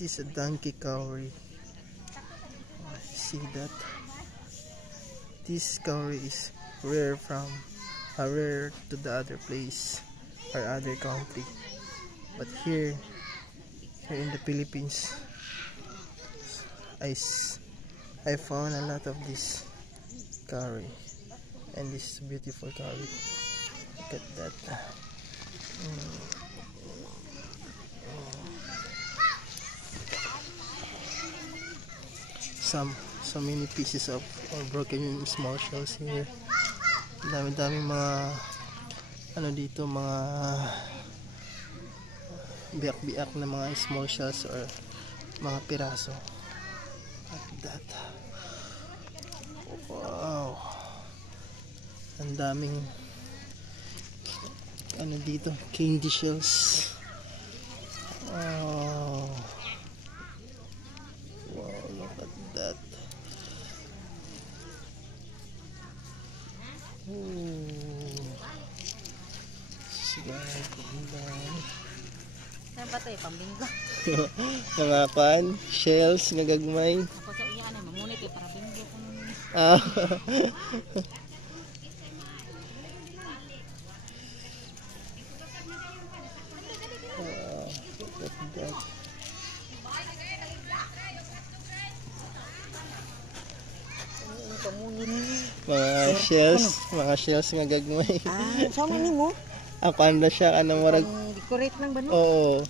This is a donkey cowrie. See that? This cowrie is rare to the other place or other country. But here in the Philippines, I found a lot of this curry, and this is beautiful curry. Look at that. So many pieces of or broken small shells here. Dami-daming mga ano dito, mga biyak-biak na mga small shells or mga piraso. Like that. Wow. Ang daming ano dito, candy shells. Oh. Wow, look at that. Saan ba ito eh? Pambinggo. Mga pan, shells nga gagmay. Ako sa iya na, mamunit eh, para binggo ko nun. Look at that. Mga shells nga gagmay. Sama ni mo? Apa anda siya, ano marag... Decorate lang ba no? Oo.